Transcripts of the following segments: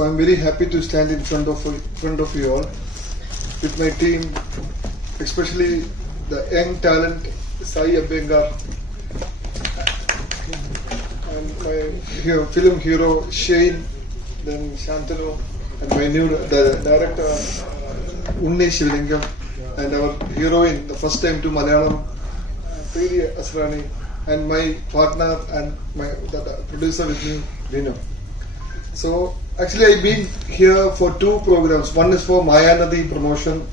So I'm very happy to stand in front of front of you all with my team, especially the young talent Sai Abhengar and my film hero Shane, then Shantanu, and my new the director Unni Shivlingam, and our heroine, the first time to Malayalam, Priti Asrani, and my partner and my the, the producer with me, Vinu. So actually, I've been here for two programs. One is for Mayanadi promotion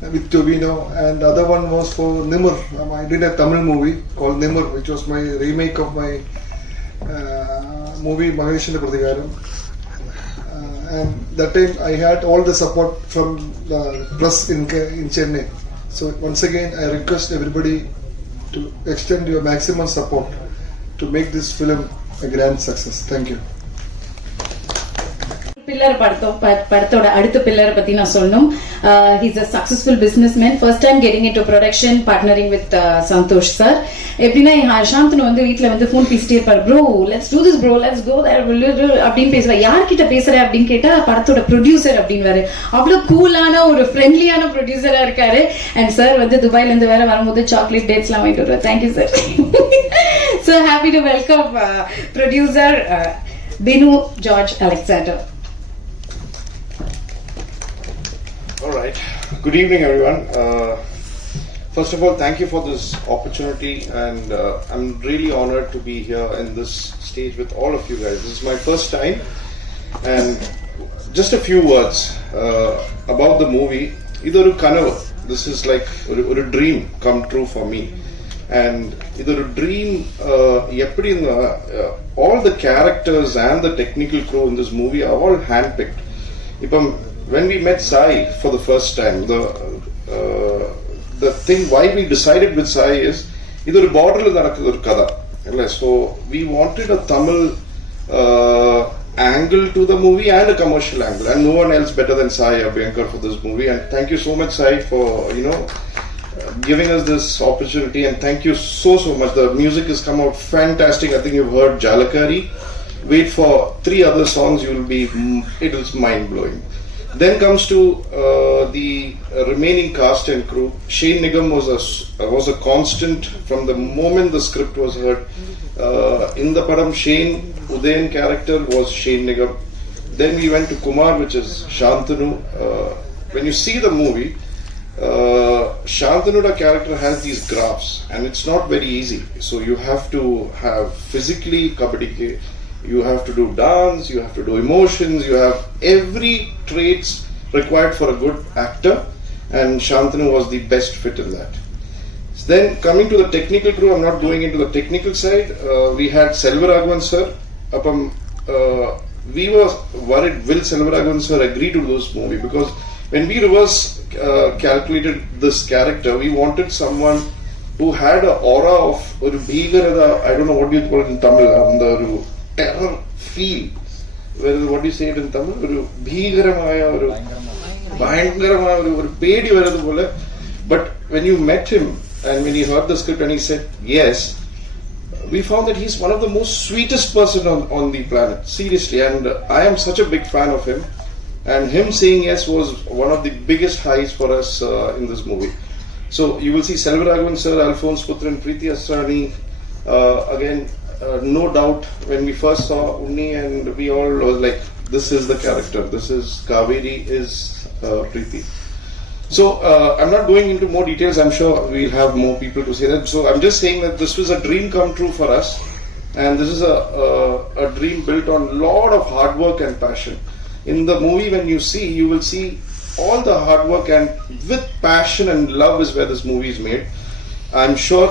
with Tobino, and the other one was for Nimur. Um, I did a Tamil movie called Nimur, which was my remake of my uh, movie Maheshwara Pradhigaram. Uh, and that time I had all the support from the press in, in Chennai. So once again, I request everybody to extend your maximum support to make this film a grand success. Thank you. Pillar படத்தோ படத்தோட அடுத்த பில்லரை பத்தி நான் சொல்லணும். He's a successful businessman first time getting it to production partnering with Santhosh sir எப்படின்னா என் வந்து வீட்ல வந்து ஃபோன் பேசிட்டே இருப்பார். Bro let's do this bro let's go அப்படின்னு பேசுவார் யார்கிட்ட பேசுற? அப்படின்னு கேட்டா படத்தோட ப்ரொடியூசர் அப்படின்வாரு அவ்வளவு கூலான ஒரு ஃப்ரெண்ட்லியான ப்ரொடியூசரா இருக்காரு. அண்ட் சார் வந்து துபாயிலேருந்து வேற வரும்போது சாக்லேட் டேட்ஸ்லாம் வாங்கிட்டு வருவார். Thank you sir so happy to welcome producer Binu George Alexander All right. Good evening, everyone. Uh, first of all, thank you for this opportunity, and uh, I'm really honored to be here in this stage with all of you guys. This is my first time, and just a few words uh, about the movie. ഇതൊരു Kanava. This is like a dream come true for me, and and ഇതൊരു dream uh, uh, all the characters and the technical crew in this movie are all handpicked. Hand when we met Sai for the first time, the uh, the thing why we decided with Sai is இது a border நடக்குது ஒரு a இல்லை so we wanted a Tamil uh, angle to the movie and a commercial angle and no one else better than Sai Abhyankar for this movie. And thank you so much Sai for you know giving us this opportunity and thank you so so much. The music has come out fantastic. I think you've heard Jalakari. Wait for three other songs you'll be mm, it is mind blowing then comes to uh, the remaining cast and crew. Shane Nigam was a was a constant from the moment the script was heard. Uh, in the Padam, Shane Udayan character was Shane Nigam. Then we went to Kumar, which is Shantanu. Uh, when you see the movie, uh, character has these graphs, and it's not very easy. So you have to have physically kabaddi you have to do dance, you have to do emotions, you have every traits required for a good actor, and Shantanu was the best fit in that. Then coming to the technical crew, I'm not going into the technical side. Uh, we had Selvaraghavan sir. Upon uh, we were worried will Selvaraghavan sir agree to this movie because when we reverse uh, calculated this character, we wanted someone who had an aura of ஒரு பீகரதா don't know what you call in Tamil அந்த ஒரு terror feel what do you say it in Tamil ഒരു ഭീകരമായ ഒരു ഭയങ്കരമായ ഒരു ഒരു പേടി വരുന്നത് പോലെ but when you met him and when he heard the script and he said yes we found that he's one of the most sweetest person on, on the planet seriously and uh, i am such a big fan of him and him saying yes was one of the biggest highs for us uh, in this movie so you will see Selvaraghavan sir alphonse putran preeti asrani uh, again uh, no doubt when we first saw unni and we all was like this is the character this is kaveri is uh, preeti so uh, I'm not going into more details. I'm sure we'll have more people to say that. So I'm just saying that this was a dream come true for us, and this is a a, a dream built on a lot of hard work and passion. In the movie, when you see, you will see all the hard work and with passion and love is where this movie is made. I'm sure,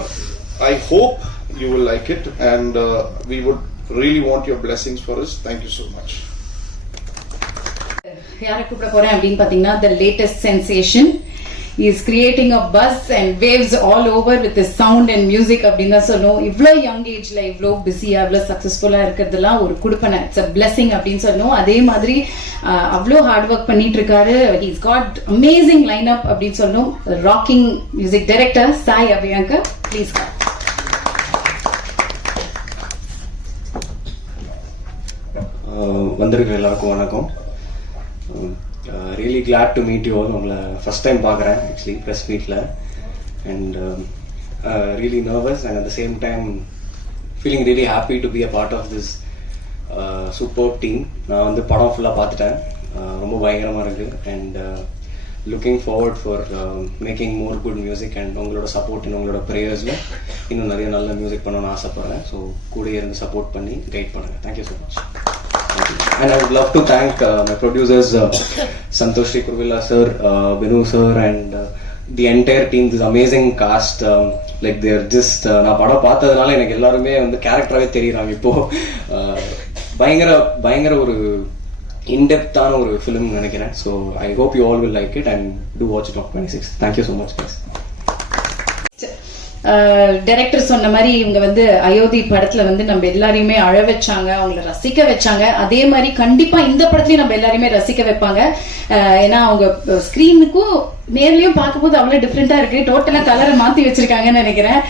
I hope you will like it, and uh, we would really want your blessings for us. Thank you so much. யாரை கூப்பிட போறேன் அப்படின்னு பாத்தீங்கன்னா the latest sensation is creating a buzz and waves all over with sound and music அப்படின்னு தான் சொல்லணும். இவ்வளோ young ஏஜ்ல இவ்வளோ பிஸியா இவ்வளோ சக்சஸ்ஃபுல்லா இருக்கிறதுலாம் ஒரு கொடுப்பனை. இட்ஸ் அ பிளஸிங் அப்படின்னு சொல்லணும். அதே மாதிரி அவ்வளோ ஹார்ட் ஒர்க் பண்ணிட்டு இருக்காரு. Is got amazing line up அப்படின்னு சொல்லணும். Rocking music director Sai Abhyankar please ah வந்திருக்கிற எல்லாருக்கும் வணக்கம். Really glad to meet you all உங்களை ஃபஸ்ட் டைம் பார்க்குறேன் ஆக்சுவலி ப்ரெஸ் மீட்டில் and really nervous and at the same time feeling really happy to be a part of this super team நான் வந்து படம் ஃபுல்லாக பார்த்துட்டேன். ரொம்ப பயங்கரமாக இருக்குது and looking forward for making more good music and உங்களோட சப்போர்ட் உங்களோட ப்ரேயர்ஸில் இன்னும் நிறைய நல்ல மியூசிக் பண்ணணும்னு ஆசைப்பட்றேன். ஸோ கூட இருந்து சப்போர்ட் பண்ணி கைட் பண்ணுங்கள் thank you so much and I would love to thank uh, my producers, uh, Santosh Kurvilla sir, uh, Binu sir, and uh, the entire team, this amazing cast. Um, like there just நான் படம் பார்த்ததுனால எனக்கு எல்லாருமே வந்து கேரக்டராகவே தெரியுறாங்க இப்போ பயங்கர பயங்கர ஒரு இன்டெப்த்தான ஒரு ஃபிலிம் நினைக்கிறேன் so I hope you all will like it and do watch it of twenty six thank you so much guys director சொன்ன மாதிரி இவங்க வந்து அயோத்தி படத்துல வந்து நம்ம எல்லாரையுமே அழ வச்சாங்க அவங்கள ரசிக்க வச்சாங்க. அதே மாதிரி கண்டிப்பா இந்த படத்துலயும் நம்ம எல்லாரையுமே ரசிக்க வைப்பாங்க. ஏன்னா அவங்க ஸ்கிரீனுக்கும் நேர்லயும் பார்க்கும்போது அவ்வளவு டிஃப்ரெண்டா இருக்கு. டோட்டலா கலரை மாத்தி வச்சிருக்காங்கன்னு நினைக்கிறேன்.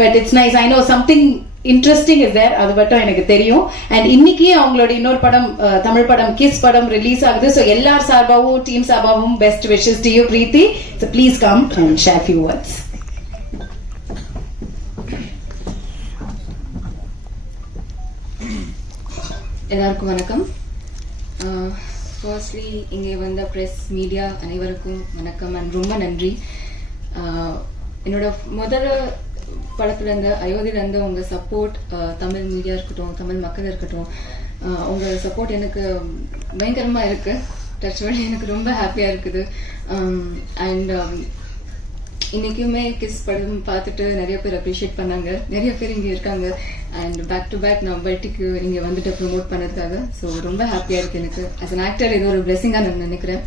But it's nice I know something interesting is there அது மட்டும் எனக்கு தெரியும். அண்ட் இன்னைக்கு அவங்களோட இன்னொரு படம் தமிழ் படம் கிஸ் படம் ரிலீஸ் ஆகுது. ஸோ எல்லார் சார்பாவும் team சார்பாவும் best wishes to you Preethi so please come and share few words எல்லாருக்கும் வணக்கம். ஃபர்ஸ்ட்லி இங்கே வந்த ப்ரெஸ் மீடியா அனைவருக்கும் வணக்கம் அண்ட் ரொம்ப நன்றி. என்னோட முதல் படத்துலேருந்து அயோத்தியிலேருந்து உங்கள் சப்போர்ட் தமிழ் மீடியா இருக்கட்டும் தமிழ் மக்கள் இருக்கட்டும் உங்கள் சப்போர்ட் எனக்கு பயங்கரமாக இருக்குது டச் எனக்கு ரொம்ப ஹாப்பியாக இருக்குது. அண்ட் இன்னைக்குமே கிஸ் படம் பார்த்துட்டு நிறைய பேர் அப்ரிஷியேட் பண்ணாங்க. நிறைய பேர் இங்கே இருக்காங்க. அண்ட் பேக் டு பேக் நான் பைட்டிக்கு இங்கே வந்துட்டு ப்ரொமோட் பண்ணதுக்காக. ஸோ ரொம்ப ஹாப்பியாக இருக்கு எனக்கு. அஸ் அன் ஆக்டர் இது ஒரு பிளெஸிங்காக நான் நினைக்கிறேன்.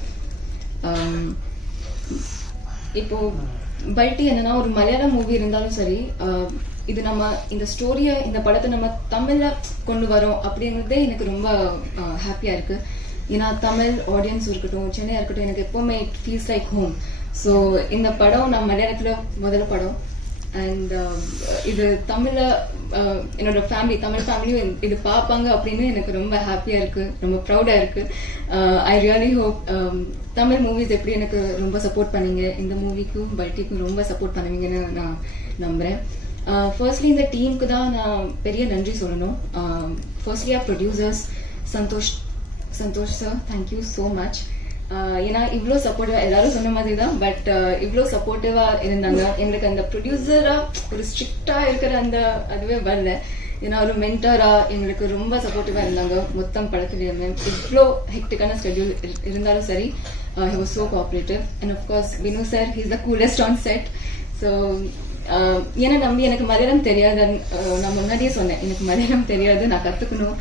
இப்போது இப்போ பல்ட்டி என்னன்னா ஒரு மலையாள மூவி இருந்தாலும் சரி uh, இது நம்ம இந்த ஸ்டோரியை இந்த படத்தை நம்ம தமிழ்ல கொண்டு வரோம் அப்படிங்கிறதே எனக்கு ரொம்ப uh, ஹாப்பியா இருக்கு. ஏன்னா தமிழ் ஆடியன்ஸ் இருக்கட்டும் சென்னையா இருக்கட்டும் எனக்கு எப்பவுமே it feels like home so இந்த படம் நான் மலையாளத்தில் முதல் படம். அண்ட் um, இது தமிழ்ல uh, என்னோட ஃபேமிலி தமிழ் ஃபேமிலியும் இது பார்ப்பாங்க அப்படின்னு எனக்கு ரொம்ப ஹாப்பியாக இருக்குது ரொம்ப ப்ரௌடாக இருக்குது I really hope Tamil movies எப்படி எனக்கு ரொம்ப சப்போர்ட் பண்ணீங்க இந்த மூவிக்கும் பல்ட்டிக்கும் ரொம்ப சப்போர்ட் பண்ணுவீங்கன்னு நான் நம்புகிறேன் ஃபர்ஸ்ட்லி uh, இந்த டீமுக்கு தான் நான் பெரிய நன்றி சொல்லணும். Firstly our producers Santhosh Santhosh sir thank you so much ஏன்னா இவ்வளோ சப்போர்ட்டிவா எல்லாரும் சொன்ன மாதிரி தான் பட் இவ்வளோ சப்போர்ட்டிவா இருந்தாங்க. எங்களுக்கு அந்த ப்ரொடியூசரா ஒரு ஸ்ட்ரிக்டா இருக்கிற அந்த அதுவே வரல. ஏன்னா ஒரு மென்டரா எங்களுக்கு ரொம்ப சப்போர்ட்டிவா இருந்தாங்க. மொத்தம் படத்துலயுமே. இவ்வளோ ஹெக்டிக்கான ஸ்கெடியூல் இருந்தாலும் சரி he was so cooperative and of course Vinu sir he's the coolest on set so ஏன்னா நம்பி எனக்கு மலையாளம் தெரியாது நான் முன்னாடியே சொன்னேன். எனக்கு மலையாளம் தெரியாது நான் கத்துக்கணும்.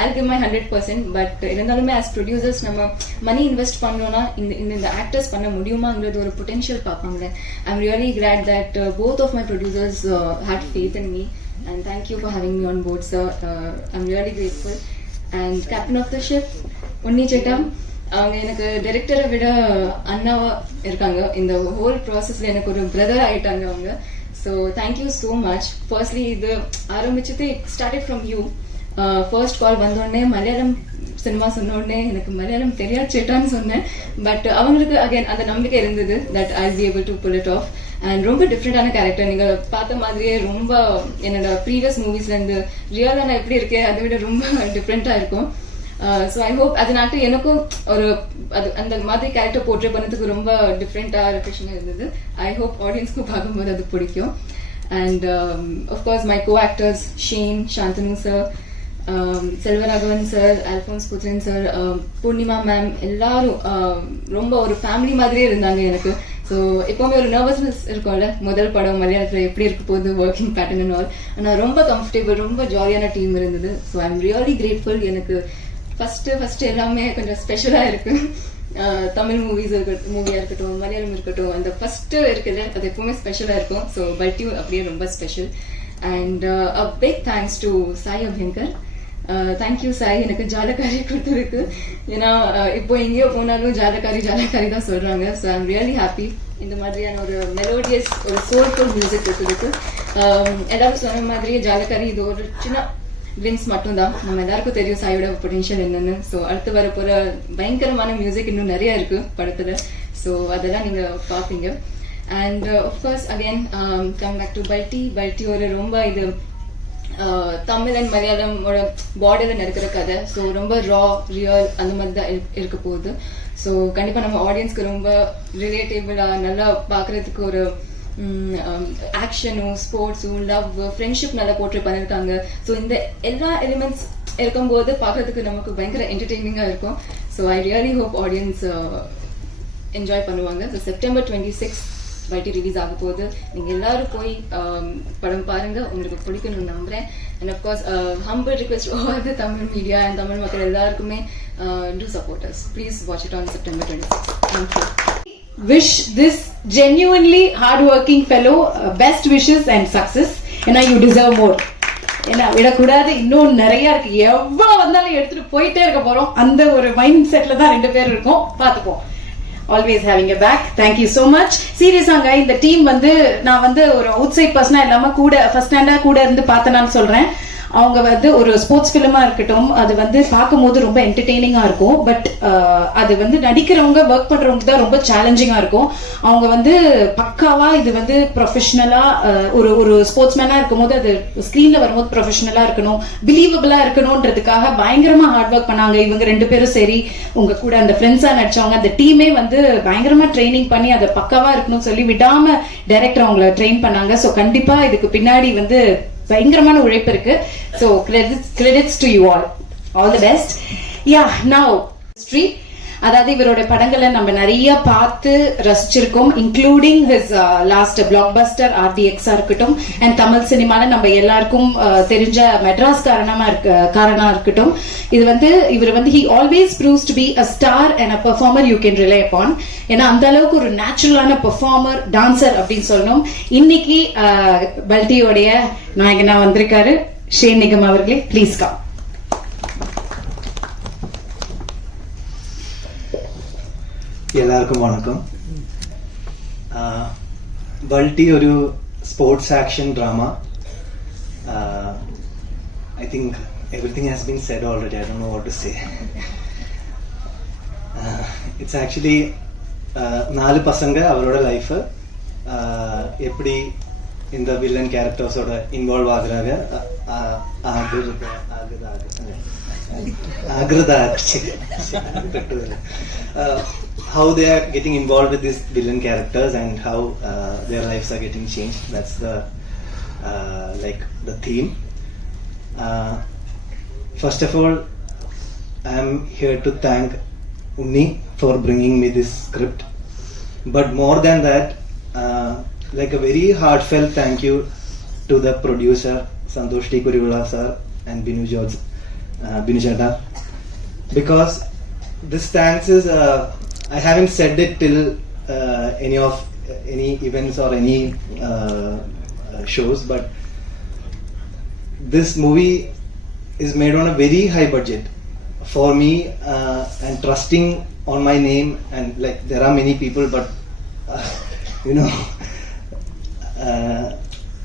I'll give my hundred percent but இருந்தாலுமே ஆஸ் ப்ரொடியூசர்ஸ் நம்ம மணி இன்வெஸ்ட் பண்ணோம்னா இந்த இந்த இந்த ஆக்டர்ஸ் பண்ண முடியுமாங்கிறது ஒரு பொட்டென்ஷியல் பார்ப்பாங்க. I am really glad that both of my producers had faith in me and thank you for having me on board sir I am really grateful and captain of the ship Unni செட்டம் அவங்க எனக்கு டைரக்டரை விட அண்ணாவா இருக்காங்க. இந்த whole ப்ராசஸ்ல எனக்கு ஒரு brother ஆயிட்டாங்க அவங்க. So thank you so much firstly இது ஆரம்பிச்சது started from you first call வந்தோடனே மலையாளம் சினிமா சொன்ன உடனே எனக்கு மலையாளம் தெரியாது சேட்டான்னு சொன்னேன். பட் அவங்களுக்கு அகைன் அந்த நம்பிக்கை இருந்தது that I be able to pull it off and ரொம்ப டிஃப்ரெண்டான கேரக்டர் நீங்க பார்த்த மாதிரியே ரொம்ப என்னோட ப்ரீவியஸ் மூவிஸ்ல இருந்து ரியலா நான் எப்படி இருக்கேன் அதை விட ரொம்ப டிஃப்ரெண்டா இருக்கும். ஸோ ஐ ஹோப் அதனால எனக்கும் ஒரு அது அந்த மாதிரி கேரக்டர் போர்ட்ரே பண்ணதுக்கு ரொம்ப டிஃப்ரெண்ட்டாக ரிஃப்ரெஷனாக இருந்தது. ஐ ஹோப் ஆடியன்ஸ்க்கும் பார்க்கும்போது அது பிடிக்கும். And of course my co actors Shane Shanthanu sir Selvaraghavan sir Alphonse Puthren sir Poornima ma'am எல்லாரும் um, ரொம்ப ஒரு ஃபேமிலி மாதிரியே இருந்தாங்க எனக்கு. ஸோ எப்போவுமே ஒரு நர்வஸ்னஸ் இருக்கும்ல? முதல் படம் மலையாளத்தில் எப்படி இருக்க போகுது ஒர்க்கிங் பேட்டர்ன் ஆல் ஆனால் ரொம்ப கம்ஃபர்டபுள் ரொம்ப ஜாலியான டீம் இருந்தது. So I am really grateful எனக்கு ஃபர்ஸ்ட் ஃபர்ஸ்ட் எல்லாமே கொஞ்சம் ஸ்பெஷலா இருக்கு. தமிழ் மூவிஸ் இருக்கட்டும் மூவியா இருக்கட்டும் மலையாளம் இருக்கட்டும் அந்த ஃபர்ஸ்ட் இருக்குது அது எப்பவுமே ஸ்பெஷலா இருக்கும். ஸோ பல்ட்டியும் அப்படியே ரொம்ப special and a big thanks to Sai Abhyankar. Thank you Sai. எனக்கு ஜாலக்காரி கொடுத்ததுக்கு. ஏன்னா இப்போ எங்கேயோ போனாலும் ஜாலக்காரி ஜாலக்காரி தான் சொல்றாங்க. ஸோ ஐம் ரியலி ஹாப்பி இந்த மாதிரியான ஒரு மெலோடியஸ் ஒரு சோல்ஃபுல் மியூசிக் கொடுத்ததுக்கு. எல்லாரும் சொன்ன மாதிரியே ஜாலக்காரி இது ஒரு சின்ன கிளிம்ஸ் மட்டும்தான். நம்ம எல்லாருக்கும் தெரியும் சாயோட பொட்டென்ஷியல் என்னன்னு. ஸோ அடுத்து வர போற பயங்கரமான மியூசிக் இன்னும் நிறைய இருக்கு படத்துல. ஸோ அதெல்லாம் நீங்க பார்ப்பீங்க and first again come back to Balti Balti ஒரு ரொம்ப இது uh, தமிழ் அண்ட் மலையாளமோட பார்டர்ல நடக்கிற கதை. ஸோ ரொம்ப ரா ரியல் அந்த மாதிரி தான் இரு- இருக்க போகுது. ஸோ கண்டிப்பா நம்ம ஆடியன்ஸ்க்கு ரொம்ப ரிலேட்டபிளா நல்லா பார்க்கறதுக்கு ஒரு ஆக்ஷனும் ஸ்போர்ட்ஸும் லவ் ஃப்ரெண்ட்ஷிப் நல்லா போட்டு பண்ணிருக்காங்க. ஸோ இந்த எல்லா எலிமெண்ட்ஸ் இருக்கும்போது பார்க்கறதுக்கு நமக்கு பயங்கர என்டர்டெய்னிங்காக இருக்கும். So I really hope audience enjoy பண்ணுவாங்க. ஸோ செப்டம்பர் டுவெண்ட்டி சிக்ஸ் வைட்டி ரிலீஸ் ஆக போகுது. நீங்கள் எல்லாரும் போய் படம் பாருங்க. உங்களுக்கு பிடிக்கணும்னு நம்புறேன். And of course humble request over the Tamil media and Tamil மக்கள் எல்லாருக்குமே to supporters please watch it on September twenty six thank you wish this genuinely hard working fellow best wishes and success. ஏன்னா you deserve more ஏன்னா விடக்கூடாது. இன்னும் நிறைய இருக்கு. எவ்வளவு வந்தாலும் எடுத்துட்டு போயிட்டே இருக்க போறோம். அந்த ஒரு மைண்ட் செட்ல தான் ரெண்டு பேர் இருக்கும். பாத்துப்போம் always having a back thank you so much சீரியஸாங்க இந்த டீம் வந்து நான் வந்து ஒரு அவுட் சைட் பர்சனா இல்லாம கூட ஃபர்ஸ்ட் ஸ்டாண்டாக கூட இருந்து பார்த்தேனான்னு சொல்றேன். அவங்க வந்து ஒரு ஸ்போர்ட்ஸ் ஃபிலிமா இருக்கட்டும் அது வந்து பார்க்கும்போது ரொம்ப என்டர்டெய்னிங்கா இருக்கும். பட் அது வந்து நடிக்கிறவங்க ஒர்க் பண்றவங்க தான் ரொம்ப சேலஞ்சிங்கா இருக்கும். அவங்க வந்து பக்காவா இது வந்து ப்ரொஃபஷனலா ஒரு ஒரு ஸ்போர்ட்ஸ் மேனா இருக்கும்போது அது ஸ்கிரீன்ல வரும்போது ப்ரொஃபஷனலா இருக்கணும் பிலீவபிளா இருக்கணும்ன்றதுக்காக பயங்கரமா ஹார்ட் ஒர்க் பண்ணாங்க. இவங்க ரெண்டு பேரும் சரி உங்க கூட அந்த ஃப்ரெண்ட்ஸா நடிச்சவங்க அந்த டீமே வந்து பயங்கரமா ட்ரைனிங் பண்ணி அதை பக்காவா இருக்கணும்னு சொல்லி விடாம டைரக்டர் அவங்கள ட்ரெயின் பண்ணாங்க. ஸோ கண்டிப்பா இதுக்கு பின்னாடி வந்து பயங்கரமான உழைப்பு இருக்கு so credits credits to you all all the best ya now history அதாவது இவரோட படங்களை நம்ம நிறைய பார்த்து ரசிச்சிருக்கோம் including his last blockbuster ஆர்டிஎக்ஸா இருக்கட்டும் அண்ட் தமிழ் சினிமால நம்ம எல்லாருக்கும் uh, தெரிஞ்ச மெட்ராஸ் காரணமா இருக்க காரணமா இருக்கட்டும். இது வந்து இவர் வந்து he always proves to be a star and a performer you can rely upon ஏன்னா அந்த அளவுக்கு ஒரு நேச்சுரலான பெர்ஃபார்மர் டான்சர் அப்படின்னு சொல்லணும். இன்னைக்கு uh, பல்டியோடைய நாயகனா வந்திருக்காரு ஷேன் நிகம் அவர்களே ப்ளீஸ் கம் എല്ലാവർക്കും വണക്കം ബൾട്ടി ഒരു sports action drama I think everything has been said already I don't know what to say it's actually நாலு பசங்க அவரோட லைஃப் எப்படி இந்த வில்லன் கேரக்டர்ஸோட இன்வால்வ் ஆகுறாங்க அஹ், அஹ், ஆகுறது ஆகுது ஆகுது Agrada, uh, how they are getting involved with these villain characters and how uh, their lives are getting changed. That's the uh, like the theme. Uh, first of all, I am here to thank Unni for bringing me this script. But more than that, uh, like a very heartfelt thank you to the producer Santosh T. Sir and Binu George, uh, Because this stance is, uh, I haven't said it till uh, any of any events or any uh, uh, shows, but this movie is made on a very high budget for me uh, and trusting on my name and like there are many people but uh, you know uh,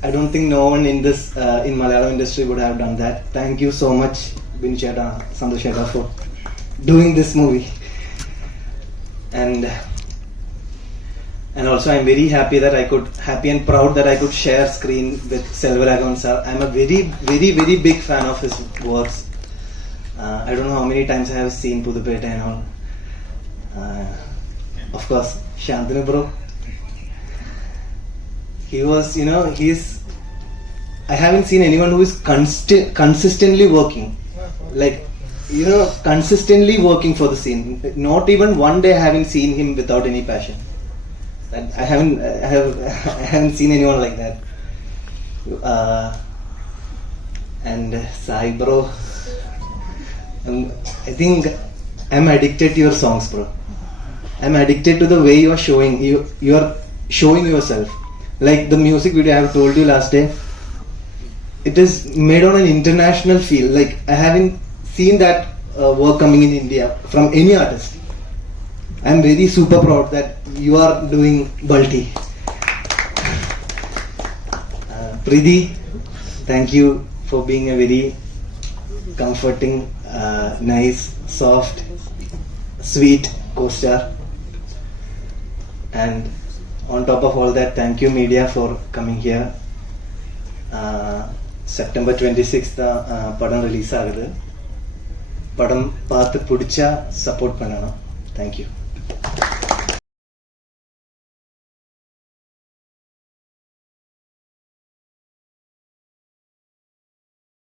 I don't think no one in this uh, in Malayalam industry would have done that. Thank you so much, Santosh Cheda, for doing this movie. And and also I'm very happy that I could happy and proud that I could share screen with Selvaragon sir. I'm a very very very big fan of his works. Uh, I don't know how many times I have seen Pudupeta and all. Uh, of course, Shantanu bro. He was, you know, he's. I haven't seen anyone who is consti- consistently working, like, you know, consistently working for the scene. Not even one day I haven't seen him without any passion. And I haven't, I have, I haven't seen anyone like that. Uh, and Sai bro, um, I think I'm addicted to your songs, bro. I'm addicted to the way you're showing you you're showing yourself. Like the music video I have told you last day, it is made on an international feel. Like I haven't seen that uh, work coming in India from any artist. I'm very super proud that you are doing Balti. Uh, thank you for being a very comforting, uh, nice, soft, sweet co-star. And on top of all that, thank you media for coming here. Uh, September twenty six தான் uh, படம் release ஆகுது படம் பார்த்து பிடிச்சா support பண்ணணும் thank you